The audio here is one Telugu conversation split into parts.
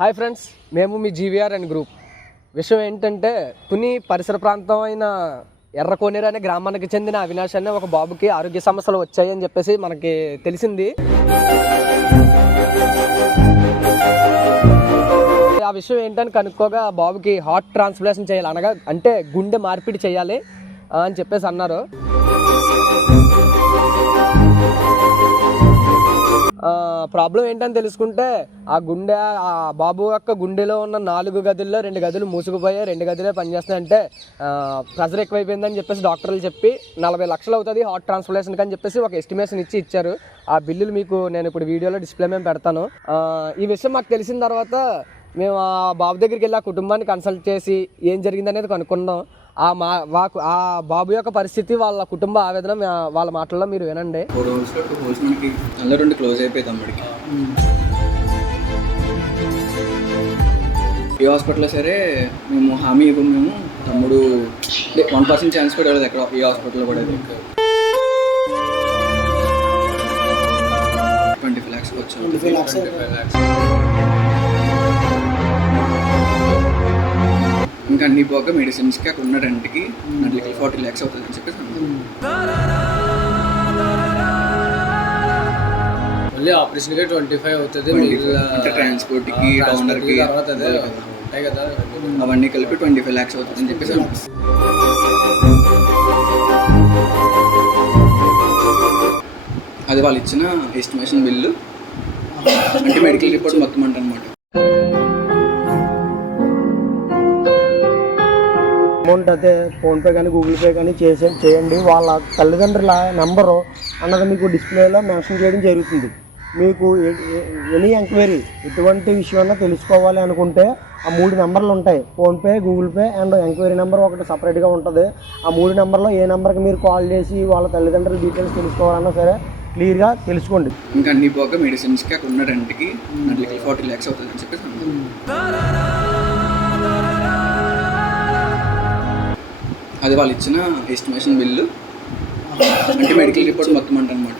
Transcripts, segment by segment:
హాయ్ ఫ్రెండ్స్ మేము మీ జీవీఆర్ అండ్ గ్రూప్. విషయం ఏంటంటే తుని పరిసర ప్రాంతం అయిన ఎర్రకోనేరు అనే గ్రామానికి చెందిన అవినాష్ అనే ఒక బాబుకి ఆరోగ్య సమస్యలు వచ్చాయని చెప్పేసి మనకి తెలిసింది. ఆ విషయం ఏంటని కనుక్కోగా ఆ బాబుకి హార్ట్ ట్రాన్స్ప్లాంట్ చేయాలి అనగా అంటే గుండె మార్పిడి చేయాలి అని చెప్పేసి అన్నారు. ప్రాబ్లం ఏంటని తెలుసుకుంటే ఆ గుండె ఆ బాబు యొక్క గుండెలో ఉన్న నాలుగు గదుల్లో రెండు గదులు మూసుకుపోయాయి రెండు గదులే పనిచేస్తున్నాయి అంటే ప్రెషర్ ఎక్కువైపోయిందని చెప్పేసి డాక్టర్లు చెప్పి నలభై లక్షలు అవుతుంది హార్ట్ ట్రాన్స్ప్లాంటేషన్ అని చెప్పేసి ఒక ఎస్టిమేషన్ ఇచ్చి ఇచ్చారు. ఆ బిల్లులు మీకు నేను ఇప్పుడు వీడియోలో డిస్ప్లే మేము పెడతాను. ఈ విషయం మాకు తెలిసిన తర్వాత మేము ఆ బాబు దగ్గరికి వెళ్ళి ఆ కుటుంబాన్ని కన్సల్ట్ చేసి ఏం జరిగిందనేది కనుక్కున్నాం ఆ మా వాకు ఆ బాబు యొక్క పరిస్థితి వాళ్ళ కుటుంబ ఆవేదన వాళ్ళ మాటల్లో మీరు వినండి. రెండు క్లోజ్ అయిపోయి తమ్ముడికి ఏ హాస్పిటల్లో సరే మేము హామీ ఇవ్వము మేము. తమ్ముడు వన్ పర్సెంట్ ఛాన్స్ కూడా ఎక్కడ ఏ హాస్పిటల్లో కూడా ట్వంటీ ఫైవ్ ల్యాక్స్ వచ్చాను ఇంకా అన్ని పోక మెడిసిన్స్కి అక్కడ ఉన్న రెంట్కి నట్లకి ఫార్టీ ల్యాక్స్ అవుతుంది అని చెప్పేసి. మళ్ళీ ఆపరేషన్కి ట్వంటీ ఫైవ్ అవుతుంది అంటే ట్రాన్స్పోర్ట్కి డౌనర్కి తర్వాత అదే ఉంటాయి కదా అవన్నీ కలిపి ట్వంటీ ఫైవ్ ల్యాక్స్ అవుతుంది అని చెప్పేసి. అది వాళ్ళు ఇచ్చిన ఎస్టిమేషన్ బిల్లు అంటే మెడికల్ రిపోర్ట్ మొత్తం అంట అనమాట అమౌంట్ అయితే ఫోన్పే కానీ గూగుల్ పే కానీ చేసే చేయండి. వాళ్ళ తల్లిదండ్రుల నెంబరు అన్నది మీకు డిస్ప్లేలో మెన్షన్ చేయడం జరుగుతుంది. మీకు ఎనీ ఎంక్వైరీ ఎటువంటి విషయమైనా తెలుసుకోవాలి అనుకుంటే ఆ మూడు నెంబర్లు ఉంటాయి. PhonePe Google Pay and enquiry number ఒకటి సపరేట్గా ఉంటుంది. ఆ మూడు నెంబర్లో ఏ నెంబర్కి మీరు కాల్ చేసి వాళ్ళ తల్లిదండ్రుల డీటెయిల్స్ తెలుసుకోవాలన్నా సరే క్లియర్గా తెలుసుకోండి. ఇంకా అన్ని పోక మెడిసిన్స్కి అక్కడ ఉన్న రెంట్కి ఫార్టీ ల్యాక్స్ అవుతుంది అని చెప్పేసి అది వాళ్ళు ఇచ్చిన ఎస్టిమేషన్ బిల్లు అంటే మెడికల్ రిపోర్ట్ మొత్తం అంట అనమాట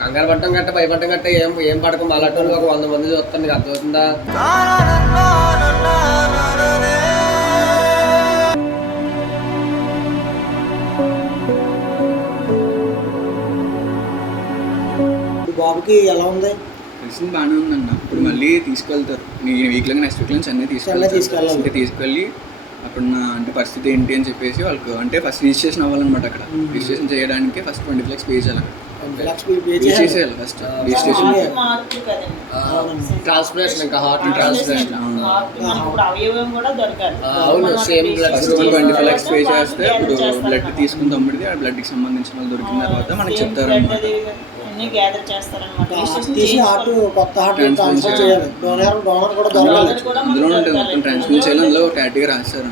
కంగారు పట్టం గట్ట భయపడటం గట్ట ఏం ఏం పడకం? అలాంటి వాళ్ళు ఒక వంద మంది చూస్తాను నీకు అర్థమవుతుందా? బాబుకి ఎలా ఉంది? తెలిసింది బాగానే ఉందన్న. ఇప్పుడు మళ్ళీ తీసుకెళ్తారు. నేను వీక్లో నెక్స్ట్ వీక్ నుంచి చెన్నై తీసుకెళ్ళాలి. అంటే తీసుకెళ్ళి అక్కడ నా అంటే పరిస్థితి ఏంటి అని చెప్పేసి వాళ్ళకి అంటే ఫస్ట్ రిజిస్ట్రేషన్ అవ్వాలన్నమాట అక్కడ. రిజిస్ట్రేషన్ చేయడానికి ఫస్ట్ ట్వంటీ ఫ్లాక్స్ పే చేయాలి చేసేయాలి ఫస్ట్ రిజిస్ట్రేషన్ ఇంకా హార్ట్ అవును, first twenty five lakhs pay చేస్తే ఇప్పుడు బ్లడ్ తీసుకుని తమ్ముడిది ఆ బ్లడ్కి సంబంధించిన వాళ్ళు దొరికిన తర్వాత మనకి చెప్తారు అనమాట అన్ని గ్యాదర్ చేస్తారనమాట తీసి హార్ట్ కొత్త హార్ట్ ట్రాన్స్ఫర్ చేయాలి. డోనర్ డోనర్ కూడా దొరకాలి. కూడా అందులో ఉంటుంది మొత్తం ట్రాన్స్ఫర్ చేయాలి. అందులో క్యాటగరీ రాస్తారు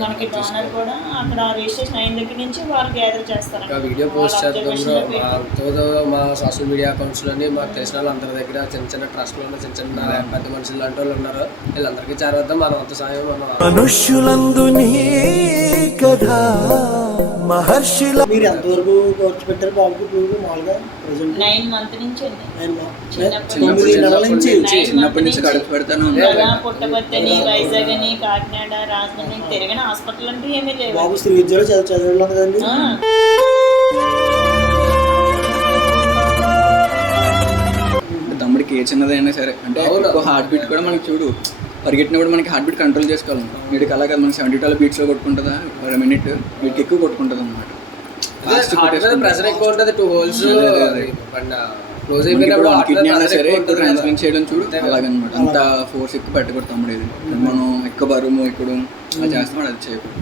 మనకి డోనర్ కూడా అక్కడ రిజిస్ట్రేషన్ అయిన దగ్గర నుంచి వాళ్ళు గ్యాదర్ ఇంకా చేస్తారనమాట వీడియో పోస్ట్ మా సోషల్ మీడియా అకౌంట్స్లోని మాకు తెలిసిన వాళ్ళందరి దగ్గర చిన్న చిన్న ట్రస్ట్లో చిన్న చిన్న పెద్ద మనుషులు లాంటి వాళ్ళు ఉన్నారు. వీళ్ళందరికీ చేరవద్దాం. మనం అంత సాయం మనం మనుష్యులందు నీ కథ. మహర్షిల మీరు ఎంతవరకు ఖర్చు పెట్టారు బాబుకి ఇప్పుడు మామూలుగా ప్రజెంట్ నైన్ మంత్ నుంచి అండి. తొమ్మిది నెలల నుంచి. చిన్నప్పటి నుంచి కడుపు పెడతానే. పుట్టపర్తిని వైజాగ్ అని కాకినాడ రాజమండ్రి తిరిగిన హాస్పిటల్ అంటూ ఏమీ లేవు బాబు స్త్రీ విద్యలో చదువు చదివి కదండి తమ్ముడికి ఏ చిన్నదైనా సరే అంటే హార్ట్ బీట్ కూడా మనకి చూడు. పరిగెట్టినప్పుడు మనకి హార్ట్ బీట్ కంట్రోల్ చేసుకోవాలి. వీడికి అలా కదా మనకి సెవెంటీ టాల్ బీట్స్లో కొట్టుకుంటుందా? పర్ మినిట్ వీటికి ఎక్కువ కొట్టుకుంటుంది అనమాట ఫాస్ట్ ప్రెషర్ ఎక్కువ ఉంటుంది టూ హోల్స్ క్లోజ్ అయిపోయినప్పుడు కిడ్నీ అయినా సరే. ట్రాన్స్ప్లాంట్ చేయడం చూడు అలాగనమాట. అంత ఫోర్స్ ఎక్కువ పెట్టకూడదు తమ్ముడు ఇది. మనం ఎక్కువ బరువు ఇక్కడ చేస్తాం అది చేయకూడదు.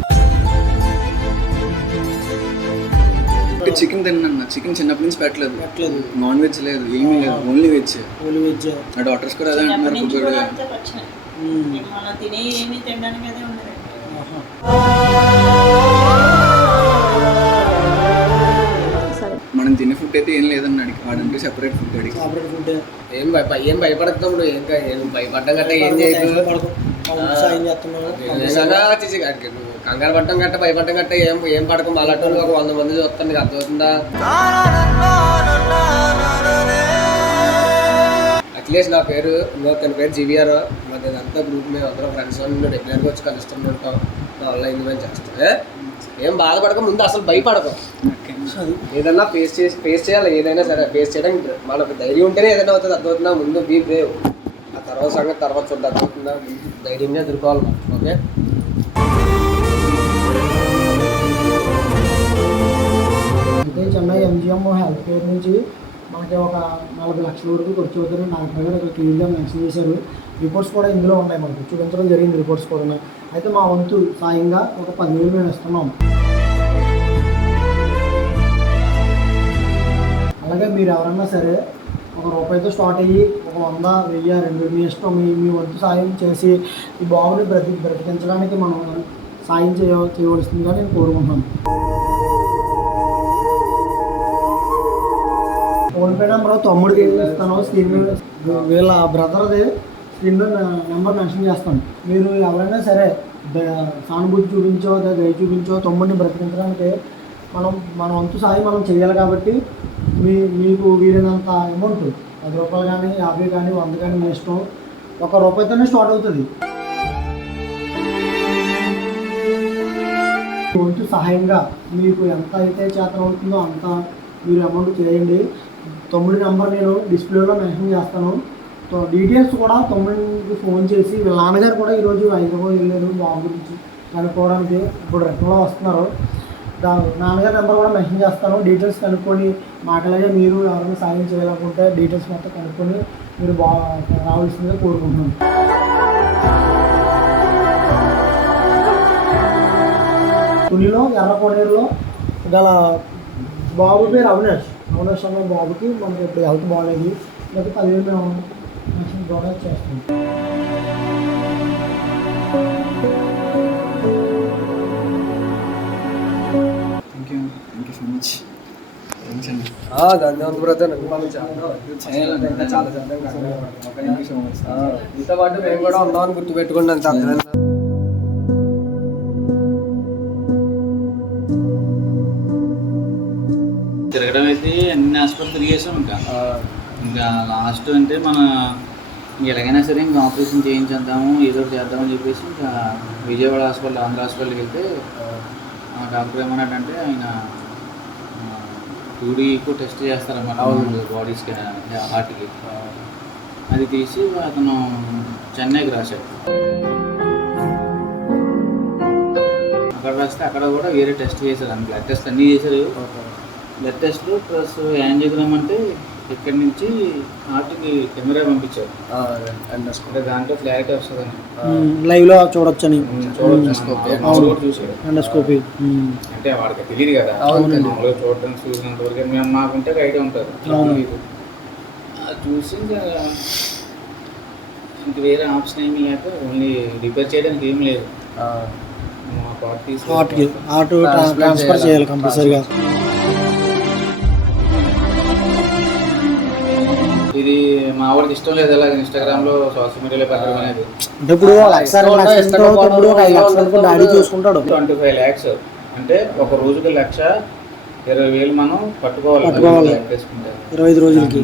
చికెన్ తిన్నా చికెన్ చిన్నప్పటి నుంచి పెట్టలేదు. పెట్టలేదు. నాన్ వెజ్ లేదు ఏమీ లేదు. ఓన్లీ వెజ్ ఓన్లీ వెజ్ నా డాక్టర్స్ కూడా అదే అంటున్నారు మనం తినే ఏమీ తినడానికి అదే ఉండదు మనం తినే ఫుడ్ అయితే ఏం లేదన్నాడు వాడంటే సెపరేట్ ఫుడ్ అడిగి సపరేట్ ఫుడ్ ఏం భయ ఏం భయపడుతున్నాడు ఏం కా- ఏం భయపడ్డం గట్ట ఏం సాయం నువ్వు కంగారు పట్టడం గట్ట భయపడటం గట్ట ఏం ఏం పడకం. అలాంటి వాళ్ళు ఒక వంద మంది చూస్తాను నీకు అర్థమవుతుందా? అఖిలేష్ నా పేరు ఇంకో తన పేరు జీవీఆర్. మరి ఇదంతా గ్రూప్ మేము అందరం ఫ్రెండ్స్ రెగ్యులర్గా వచ్చి కలుస్తూనే ఉంటాం నా వల్ల ఇందు మేము చేస్తాం ఏం బాధపడక ముందు అసలు భయపడకు. ఏదన్నా ఫేస్ చేసి ఫేస్ చేయాలి ఏదైనా సరే ఫేస్ చేయడానికి మనకు ధైర్యం ఉంటేనే ఏదైనా అవుతుంది అర్థమవుతుందా? ముందు బీ బ్రేవ్ ఆ తర్వాత సంగతి తర్వాత చూద్దాం అర్థమవుతుందా? ధైర్యంగా ఎదుర్కోవాలి ఓకే? అయితే చెన్నై ఎంజిఎం హెల్త్ కేర్ నుంచి మనకి ఒక నలభై లక్షల వరకు ఖర్చు అవుతుంది. నాకు ప్రజలు ఇక్కడ క్లియర్గా మెన్షన్ చేశారు. రిపోర్ట్స్ కూడా ఇందులో ఉన్నాయి మనకు. చూపించడం జరిగింది రిపోర్ట్స్ కూడా. అయితే మా వంతు సాయంగా ఒక పదివేలు మేము ఇస్తున్నాం అలాగే మీరు ఎవరన్నా సరే ఒక రూపాయితో స్టార్ట్ అయ్యి ఒక వంద వెయ్యి రెండు మీ ఇష్టం మీ మీ వంతు సాయం చేసి ఈ బాబుని బ్రతి బ్రతికించడానికి మనం సాయం చేయ చేయవలసిందిగా నేను కోరుకుంటున్నాను. ఫోన్పే నెంబర్ తమ్ముడికి ఇస్తాను స్క్రీన్ వీళ్ళ బ్రదర్ది స్క్రీన్ మీద నెంబర్ మెన్షన్ చేస్తాను. మీరు ఎవరైనా సరే సానుభూతి చూపించో దయ చూపించో తమ్ముడిని బ్రతికించడానికి మనం మన వంతు సాయం మనం చేయాలి కాబట్టి మీ మీకు వీలైనంత అమౌంట్ పది రూపాయలు కానీ యాభై కానీ వంద కానీ మీ ఇష్టం. ఒక రూపాయితోనే స్టార్ట్ అవుతుంది. వంతు సహాయంగా మీకు ఎంత అయితే చేతనవుతుందో అంత మీరు అమౌంట్ చేయండి. తొమ్మిది నెంబర్ నేను డిస్ప్లేలో మెన్షన్ చేస్తాను. డీటెయిల్స్ కూడా తొమ్మిదికి ఫోన్ చేసి వీళ్ళ నాన్నగారు కూడా ఈరోజు హైదరాబాద్ వెళ్ళారు బాబు గురించి కనుక్కోవడానికి ఇప్పుడు రెక్కలో వస్తున్నారు. దా నాన్నగారి నెంబర్ కూడా మెన్షన్ చేస్తాను. డీటెయిల్స్ కనుక్కొని మాటలాగే మీరు ఎవరైనా సాయం చేయాలనుకుంటే డీటెయిల్స్ మొత్తం కనుక్కొని మీరు బా రావాల్సిందిగా కోరుకుంటున్నాను. తునిలో ఎర్రకోడేరులో గల బాబు పేరు అవినాష్. అవినాష్ అన్న బాబుకి మనకి ఇప్పుడు హెల్త్ బాగాలేదు. లేకపోతే పదివేలు మేము మెన్షన్ డొనేట్ చేస్తాం. Thank you thank you so much thanks అండి ధన్యవాదాలు బ్రదర్ చాలా చాలా మీతో పాటు మేము కూడా ఉన్నామని గుర్తుపెట్టుకోండి అంత హాస్పిటల్ తిరిగేసాం ఇంకా. ఇంకా లాస్ట్ అంటే మన ఎలాగైనా సరే ఇంకా ఆపరేషన్ చేయించేద్దాము ఏదో ఒకటి చేద్దామని చెప్పేసి ఇంకా విజయవాడ హాస్పిటల్ ఆంధ్ర హాస్పిటల్కి వెళ్తే ఆ డాక్టర్ ఏమన్నాడంటే ఆయన టూ ఎక్కువ టెస్ట్ చేస్తారన్నమాట బాడీస్కి హార్ట్కి అది తీసి అతను చెన్నైకి రాశాడు. అక్కడ రాస్తే అక్కడ కూడా వేరే టెస్ట్ చేశారు అని బ్లడ్ టెస్ట్ అన్నీ చేశారు బ్లడ్ టెస్ట్ ప్లస్ యాంజియోగ్రామ్ అంటే ఇక్కడి నుంచి హార్ట్కి కెమెరా పంపించారు. అంటే దాంట్లో క్లారిటీ వస్తుందని. లైవ్లో చూడొచ్చని. చూడొచ్చు చూసాడు ఎండోస్కోపీ అంటే వాడికి తెలియదు కదా. మామూలుగా చూడడం చూసినంత వరకు మేము మాకుంటే ఒక ఐడియా ఉంటుంది చూసి ఇంకా ఇంక వేరే ఆప్షన్ ఏమీ లేక ఓన్లీ రిపేర్ చేయడానికి ఏం లేదు. హార్ట్కి హార్ట్ ట్రాన్స్ఫర్ చేయాలి. కంపల్సరీగా ఇది మా వాడికి ఇష్టం లేదు అలాగే ఇన్స్టాగ్రామ్లో సోషల్ మీడియాలో పెట్టడం అనేది. అంటే ఇప్పుడు లక్ష రెండు లక్షలతో తమ్ముడు ఒక ఐదు లక్షల వరకు డాడీ చూసుకుంటాడు. ట్వంటీ ఫైవ్ ల్యాక్స్ అంటే ఒక రోజుకి లక్ష ఇరవై వేలు మనం పట్టుకోవాలి. ఇరవై ఐదు రోజులకి.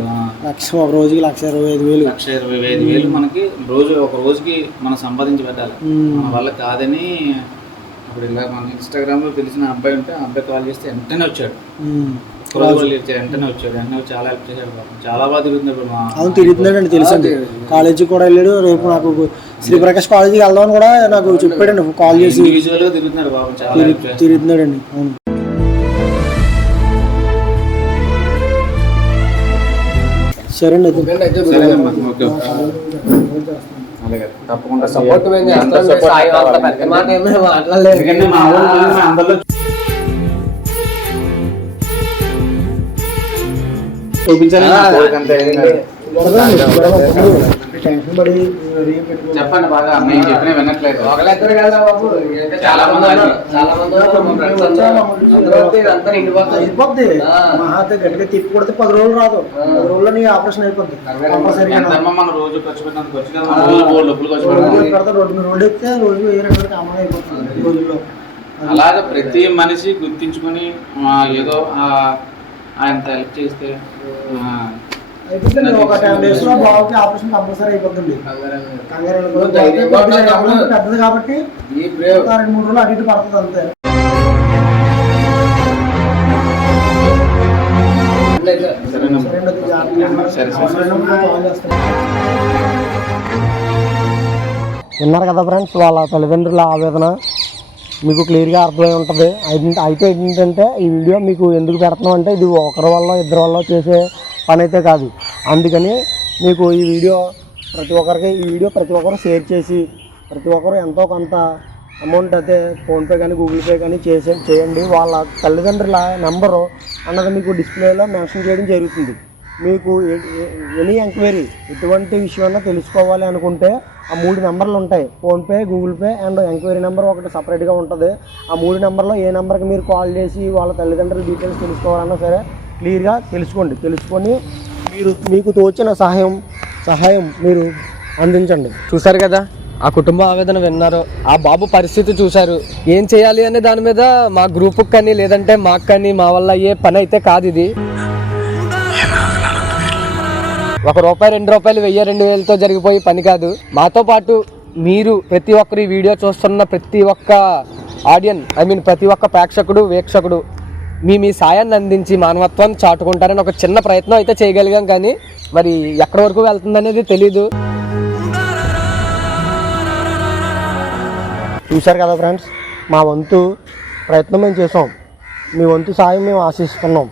లక్ష ఒక రోజుకి లక్ష ఇరవై ఐదు వేలు. లక్ష ఇరవై ఐదు వేలు మనకి రోజు ఒక రోజుకి మనం సంపాదించి పెట్టాలి. మన వల్ల కాదని ఇప్పుడు ఇలా మన ఇన్స్టాగ్రామ్లో తెలిసిన అబ్బాయి ఉంటే ఆ అబ్బాయి కాల్ చేస్తే వెంటనే వచ్చాడు. ఉమ్. ఒక రోజు వాళ్ళు ఇచ్చారు, వెంటనే వచ్చాడు. వెంటనే వచ్చి చాలా హెల్ప్ చేశాడు పాపం. చాలా బాగా తిరుగుతుంది ఇప్పుడు మా అవును తిరుగుతున్నాడండి తెలుసండి. కాలేజీకి కూడా వెళ్ళాడు. రేపు నాకు శ్రీప్రకాష్ కాలేజీకి వెళ్దామని కూడా నాకు చెప్పాడండి. కాల్ చేసి బాబు. చాలా. తిరుగుతున్నాడండి. అవును. సరే. తప్పకుండా సపోర్ట్ మేము చేస్తాం. మీరు సాయం అంత పెద్ద మాట ఏమీ మాట్లాడలేదు ఎందుకంటే మా ఊరు మా అందరిలో చెప్పండి బాగా నేను చెప్పిన వినట్లేదు. చాలా మంది ఉన్నారు. చాలా మంది ఉన్నారు. మా friends అందరూ. అందరూ వస్తే ఇదంతా నిండిపోతుంది అయిపోద్ది. ఆ. మా హాత గట్టిగా తిప్పి కొడితే పది రోజులు రాదు. పది రోజుల్లో నీ ఆపరేషన్ అయిపోద్ది. మనం రోజు ఖర్చు పెడతాం రోడ్డు రోడ్డు ఎక్కితే రోజు అయిపోతుంది. రోజుల్లో అలాగే ప్రతి మనిషి గుర్తించుకొని ఆ, ఏదో ఆ- ఆయన హెల్ప్ చేస్తే ఒక టెన్ డేస్లో బాబుకి ఆపరేషన్ కంపల్సరీ అయిపోతుంది. పెద్దది కాబట్టి ఈ బ్రేవ్ ఒక రెండు మూడు రోజులు ఇటు పడుతుంది అంతే. విన్నారు కదా ఫ్రెండ్స్ వాళ్ళ తల్లిదండ్రుల ఆవేదన. మీకు క్లియర్గా అర్థమై ఉంటుంది. అయితే- ఏంటంటే ఈ వీడియో మీకు ఎందుకు పెడుతున్నాం అంటే ఇది ఒకరి వల్ల ఇద్దరి వల్ల చేసే పని అయితే కాదు. అందుకని మీకు ఈ వీడియో ప్రతి ఒక్కరికి ఈ వీడియో ప్రతి ఒక్కరు షేర్ చేసి ప్రతి ఒక్కరు ఎంతో కొంత అమౌంట్ అయితే ఫోన్పే కానీ గూగుల్ పే కానీ చేసే చేయండి. వాళ్ళ తల్లిదండ్రుల నెంబరు అన్నది మీకు డిస్ప్లేలో మెన్షన్ చేయడం జరుగుతుంది. మీకు ఎనీ ఎంక్వైరీ ఎటువంటి విషయమైనా తెలుసుకోవాలి అనుకుంటే ఆ మూడు నెంబర్లు ఉంటాయి. PhonePe Google Pay and enquiry number ఒకటి సపరేట్గా ఉంటుంది. ఆ మూడు నెంబర్లో ఏ నెంబర్కి మీరు కాల్ చేసి వాళ్ళ తల్లిదండ్రుల డీటెయిల్స్ తెలుసుకోవాలన్నా సరే క్లియర్గా తెలుసుకోండి. తెలుసుకొని మీరు మీకు తోచిన సహాయం సహాయం మీరు అందించండి. చూసారు కదా? ఆ కుటుంబ ఆవేదన విన్నారు. ఆ బాబు పరిస్థితి చూశారు. ఏం చేయాలి అనే దాని మీద మా గ్రూప్కి కానీ లేదంటే మాకు కానీ మా వల్ల అయ్యే పని అయితే కాదు ఇది. ఒక రూపాయి రెండు రూపాయలు వెయ్యి రెండు వేలతో జరిగిపోయి పని కాదు. మాతో పాటు మీరు ప్రతి ఒక్కరు ఈ వీడియో చూస్తున్న ప్రతి ఒక్క ఆడియన్ ఐ మీన్ ప్రతి ఒక్క ప్రేక్షకుడు వీక్షకుడు మీ మీ సాయాన్ని అందించి మానవత్వాన్ని చాటుకుంటారని ఒక చిన్న ప్రయత్నం అయితే చేయగలిగాం కానీ మరి ఎక్కడి వరకు వెళ్తుందనేది తెలీదు. చూశారు కదా ఫ్రెండ్స్ మా వంతు ప్రయత్నం మేము చేసాం మీ వంతు సాయం మేము ఆశిస్తున్నాం.